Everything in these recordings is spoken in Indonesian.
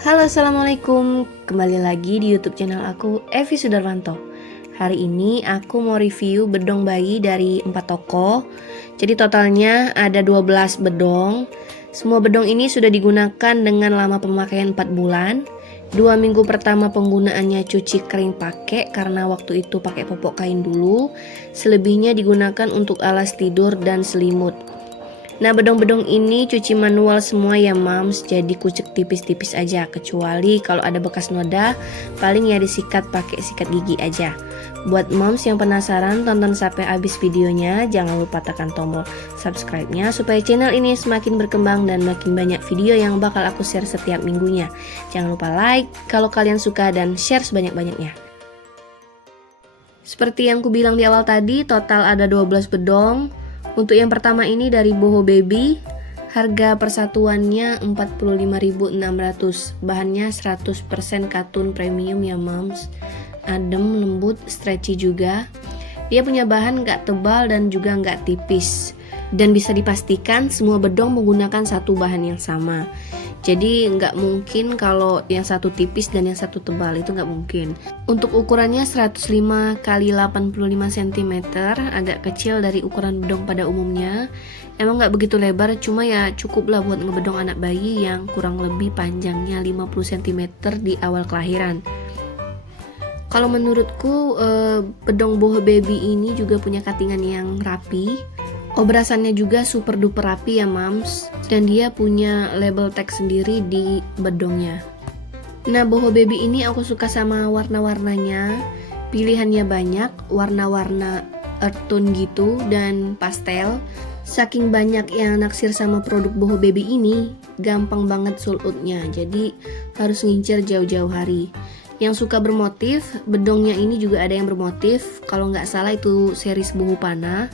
Halo, assalamualaikum. Kembali lagi di YouTube channel aku, Evi Sudarmanto. Hari ini aku mau review bedong bayi dari 4 toko. Jadi totalnya ada 12 bedong. Semua bedong ini sudah digunakan dengan lama pemakaian 4 bulan. 2 minggu pertama penggunaannya cuci kering pakai karena waktu itu pakai popok kain dulu. Selebihnya digunakan untuk alas tidur dan selimut. Nah, bedong-bedong ini cuci manual semua ya mams, jadi kucek tipis-tipis aja, kecuali kalau ada bekas noda paling ya disikat pakai sikat gigi aja. Buat moms yang penasaran, tonton sampai habis videonya. Jangan lupa tekan tombol subscribe-nya supaya channel ini semakin berkembang dan makin banyak video yang bakal aku share setiap minggunya. Jangan lupa like kalau kalian suka dan share sebanyak-banyaknya. Seperti yang ku bilang di awal tadi, total ada 12 bedong. Untuk yang pertama ini dari Boho Baby, harga persatuannya 45.600. Bahannya 100% katun premium ya moms. Adem, lembut, stretchy juga. Dia punya bahan gak tebal dan juga gak tipis. Dan bisa dipastikan semua bedong menggunakan satu bahan yang sama. Jadi nggak mungkin kalau yang satu tipis dan yang satu tebal, itu nggak mungkin. Untuk ukurannya 105 x 85 cm, agak kecil dari ukuran bedong pada umumnya. Emang nggak begitu lebar, cuma ya cukup lah buat ngebedong anak bayi yang kurang lebih panjangnya 50 cm di awal kelahiran. Kalau menurutku bedong Boho Baby ini juga punya cuttingan yang rapi. Obrasannya juga super duper rapi ya mams, dan dia punya label tag sendiri di bedongnya. Nah, Boho Baby ini aku suka sama warna-warnanya. Pilihannya banyak, warna-warna earth tone gitu dan pastel. Saking banyak yang naksir sama produk Boho Baby ini, gampang banget sold out-nya. Jadi harus ngincer jauh-jauh hari. Yang suka bermotif, bedongnya ini juga ada yang bermotif. Kalau nggak salah itu series Boho Panah.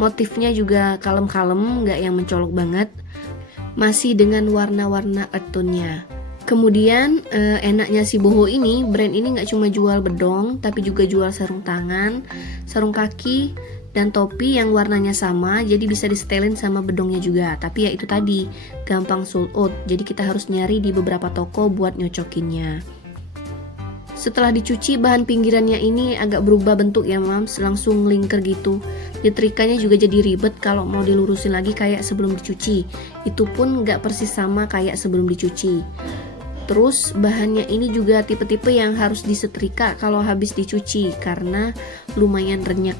Motifnya juga kalem-kalem, nggak yang mencolok banget. Masih dengan warna-warna earth tone-nya. Kemudian enaknya si Boho ini, brand ini nggak cuma jual bedong, tapi juga jual sarung tangan, sarung kaki, dan topi yang warnanya sama. Jadi bisa disetelin sama bedongnya juga. Tapi ya itu tadi, gampang sold out. Jadi kita harus nyari di beberapa toko buat nyocokinnya. Setelah dicuci, bahan pinggirannya ini agak berubah bentuk ya mams, langsung lingkar gitu. Nyetrikanya juga jadi ribet kalau mau dilurusin lagi kayak sebelum dicuci. Itu pun nggak persis sama kayak sebelum dicuci. Terus bahannya ini juga tipe-tipe yang harus disetrika kalau habis dicuci karena lumayan renyek.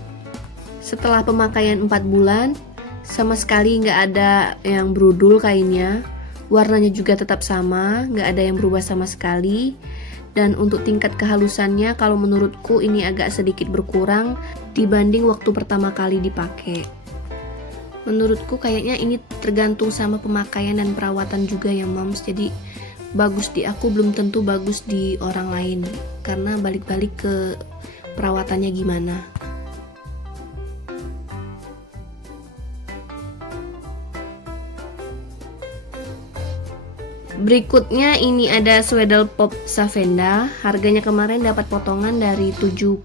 Setelah pemakaian 4 bulan, sama sekali nggak ada yang brudul kainnya. Warnanya juga tetap sama, nggak ada yang berubah sama sekali. Dan untuk tingkat kehalusannya, kalau menurutku ini agak sedikit berkurang dibanding waktu pertama kali dipakai. Menurutku kayaknya ini tergantung sama pemakaian dan perawatan juga ya moms. Jadi bagus di aku belum tentu bagus di orang lain, karena balik-balik ke perawatannya gimana. Berikutnya ini ada Swaddle Pop Savenda. Harganya kemarin dapat potongan dari 72.000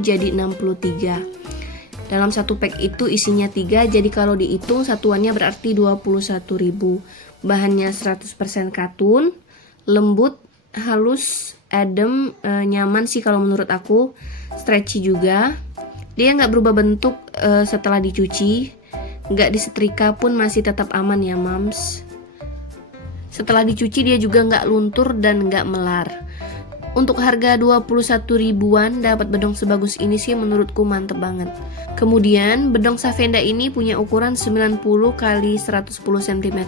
jadi 63. Dalam satu pack itu isinya 3, jadi kalau dihitung satuannya berarti 21.000. Bahannya 100% katun, lembut, halus, adem, nyaman sih kalau menurut aku. Stretchy juga. Dia nggak berubah bentuk setelah dicuci. Nggak disetrika pun masih tetap aman ya mams. Setelah dicuci dia juga nggak luntur dan nggak melar. Untuk harga 21 ribuan dapat bedong sebagus ini sih menurutku mantep banget. Kemudian bedong Savenda ini punya ukuran 90 x 110 cm.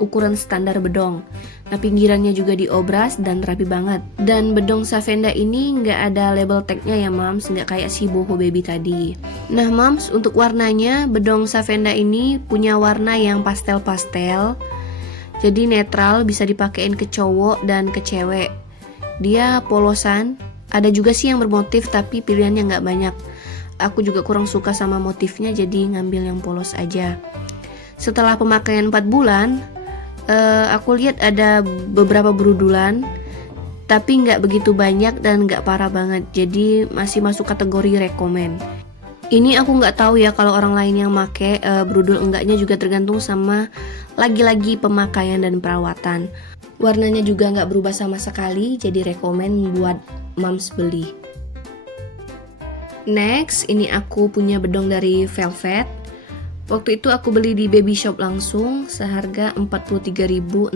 Ukuran standar bedong. Nah, pinggirannya juga diobras dan rapi banget. Dan bedong Savenda ini nggak ada label tagnya ya mams, nggak kayak si Boho Baby tadi. Nah mams, untuk warnanya bedong Savenda ini punya warna yang pastel-pastel. Jadi netral, bisa dipakein ke cowok dan ke cewek. Dia polosan, ada juga sih yang bermotif tapi pilihannya nggak banyak. Aku juga kurang suka sama motifnya, jadi ngambil yang polos aja. Setelah pemakaian 4 bulan, aku lihat ada beberapa berudulan, tapi nggak begitu banyak dan nggak parah banget. Jadi masih masuk kategori rekomen. Ini aku nggak tahu ya kalau orang lain yang make brudul enggaknya juga tergantung sama lagi-lagi pemakaian dan perawatan. Warnanya juga nggak berubah sama sekali, jadi rekomen buat moms beli. Next, ini aku punya bedong dari Velvet. Waktu itu aku beli di baby shop langsung seharga 43.600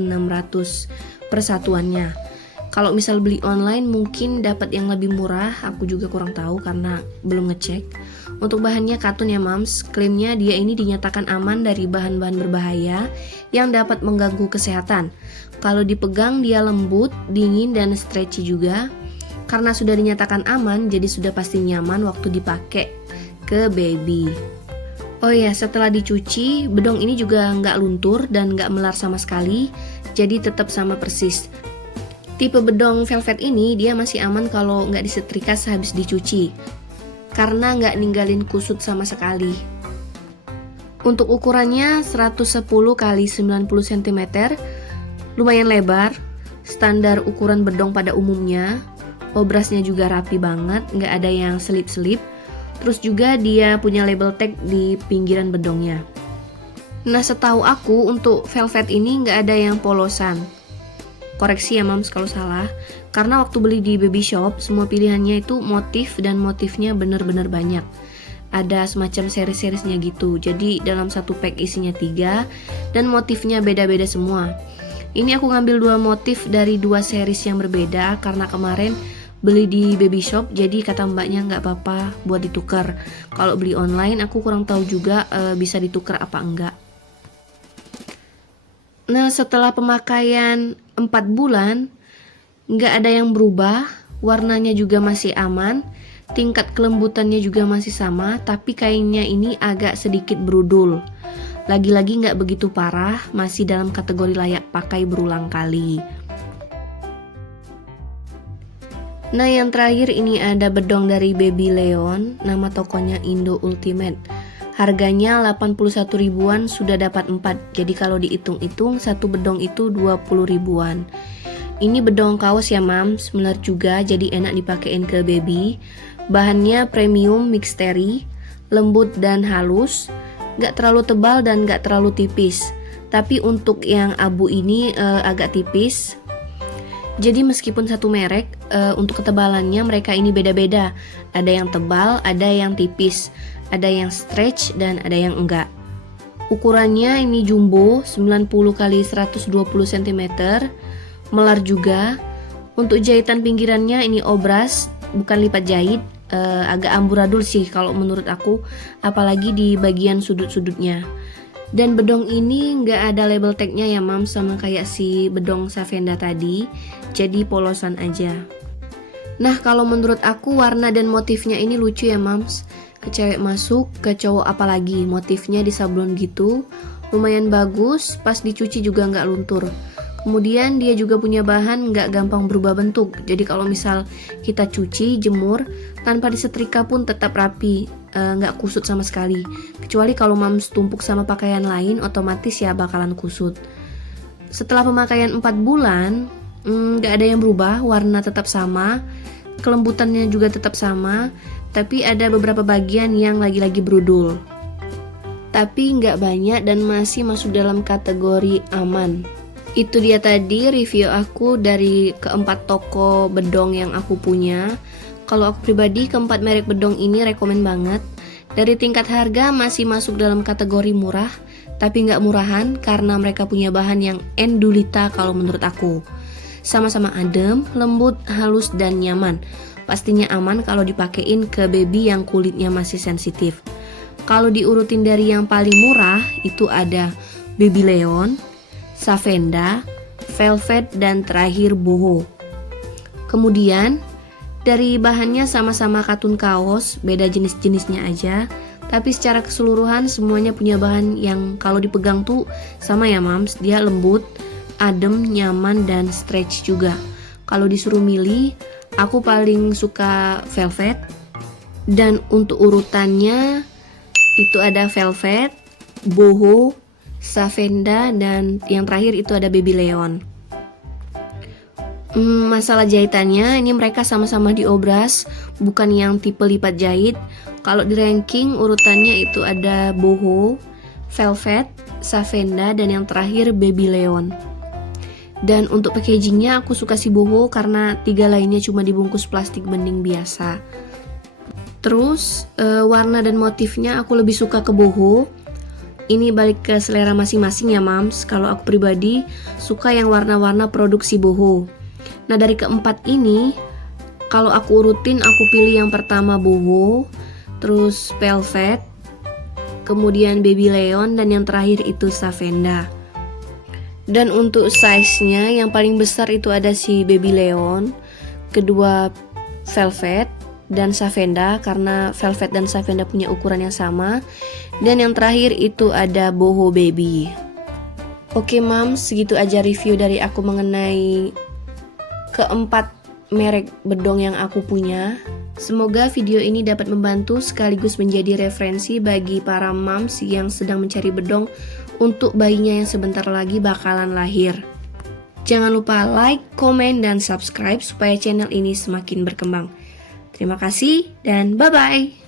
per satuannya. Kalau misal beli online mungkin dapat yang lebih murah, aku juga kurang tahu karena belum ngecek. Untuk bahannya katun ya mams, klaimnya dia ini dinyatakan aman dari bahan-bahan berbahaya yang dapat mengganggu kesehatan. Kalau dipegang dia lembut, dingin dan stretchy juga. Karena sudah dinyatakan aman, jadi sudah pasti nyaman waktu dipakai ke baby. Oh ya, setelah dicuci, bedong ini juga nggak luntur dan nggak melar sama sekali, jadi tetap sama persis. Tipe bedong Velvet ini dia masih aman kalau nggak disetrika sehabis dicuci, karena nggak ninggalin kusut sama sekali. Untuk ukurannya 110 x 90 cm, lumayan lebar, standar ukuran bedong pada umumnya. Obrasnya juga rapi banget, nggak ada yang selip-selip. Terus juga dia punya label tag di pinggiran bedongnya. Nah, setahu aku untuk Velvet ini nggak ada yang polosan. Koreksi ya mams kalau salah, karena waktu beli di baby shop semua pilihannya itu motif dan motifnya bener-bener banyak. Ada semacam seri-serisnya gitu, jadi dalam satu pack isinya 3 dan motifnya beda-beda semua. Ini aku ngambil 2 motif dari 2 series yang berbeda karena kemarin beli di baby shop, jadi kata mbaknya nggak apa-apa buat ditukar. Kalau beli online aku kurang tahu juga bisa ditukar apa enggak. Nah, setelah pemakaian 4 bulan, nggak ada yang berubah, warnanya juga masih aman, tingkat kelembutannya juga masih sama, tapi kainnya ini agak sedikit berudul. Lagi-lagi nggak begitu parah, masih dalam kategori layak pakai berulang kali. Nah, yang terakhir ini ada bedong dari Baby Leon, nama tokonya Indo Ultimate. Harganya 81 ribuan sudah dapat 4. Jadi kalau dihitung-hitung satu bedong itu 20 ribuan. Ini bedong kaos ya mams, melar juga jadi enak dipakein ke baby. Bahannya premium mixteri, lembut dan halus, gak terlalu tebal dan gak terlalu tipis. Tapi untuk yang abu ini agak tipis. Jadi meskipun satu merek, untuk ketebalannya mereka ini beda-beda. Ada yang tebal, ada yang tipis, ada yang stretch dan ada yang enggak. Ukurannya ini jumbo 90 x 120 cm, melar juga. Untuk jahitan pinggirannya ini obras, bukan lipat jahit, agak amburadul sih kalau menurut aku, apalagi di bagian sudut-sudutnya. Dan bedong ini nggak ada label tagnya ya mams, sama kayak si bedong Savenda tadi, jadi polosan aja. Nah, kalau menurut aku warna dan motifnya ini lucu ya mams. Ke cewek masuk, ke cowok apalagi, motifnya di sablon gitu, lumayan bagus, pas dicuci juga nggak luntur. Kemudian dia juga punya bahan nggak gampang berubah bentuk, jadi kalau misal kita cuci, jemur, tanpa disetrika pun tetap rapi, nggak kusut sama sekali. Kecuali kalau mams tumpuk sama pakaian lain, otomatis ya bakalan kusut. Setelah pemakaian 4 bulan, nggak ada yang berubah, warna tetap sama, kelembutannya juga tetap sama, tapi ada beberapa bagian yang lagi-lagi berudul. Tapi nggak banyak dan masih masuk dalam kategori aman. Itu dia tadi review aku dari keempat toko bedong yang aku punya. Kalau aku pribadi keempat merek bedong ini rekomen banget. Dari tingkat harga masih masuk dalam kategori murah, tapi nggak murahan karena mereka punya bahan yang endulita kalau menurut aku. Sama-sama adem, lembut, halus, dan nyaman. Pastinya aman kalau dipakein ke baby yang kulitnya masih sensitif. Kalau diurutin dari yang paling murah, itu ada Baby Leon, Savenda, Velvet, dan terakhir Boho. Kemudian dari bahannya sama-sama katun kaos, beda jenis-jenisnya aja, tapi secara keseluruhan semuanya punya bahan yang kalau dipegang tuh sama ya mams, dia lembut, adem, nyaman, dan stretch juga. Kalau disuruh milih, aku paling suka Velvet. Dan untuk urutannya itu ada Velvet, Boho, Savenda, dan yang terakhir itu ada Baby Leon. Masalah jahitannya, ini mereka sama-sama diobras, bukan yang tipe lipat jahit. Kalau di ranking urutannya itu ada Boho, Velvet, Savenda, dan yang terakhir Baby Leon. Dan untuk packagingnya aku suka si boho karena 3 lainnya cuma dibungkus plastik bening biasa. Terus warna dan motifnya aku lebih suka ke boho. Ini balik ke selera masing-masing ya mams. Kalau aku pribadi suka yang warna-warna produksi boho. Nah dari keempat ini, kalau aku urutin aku pilih yang pertama boho, terus velvet, kemudian baby leon, dan yang terakhir itu savenda. Dan untuk size-nya yang paling besar itu ada si baby leon, kedua velvet, dan savenda karena velvet dan savenda punya ukuran yang sama. Dan yang terakhir itu ada boho baby. Oke mams, segitu aja review dari aku mengenai keempat merek bedong yang aku punya. Semoga video ini dapat membantu sekaligus menjadi referensi bagi para moms yang sedang mencari bedong untuk bayinya yang sebentar lagi bakalan lahir. Jangan lupa like, komen, dan subscribe supaya channel ini semakin berkembang. Terima kasih dan bye-bye.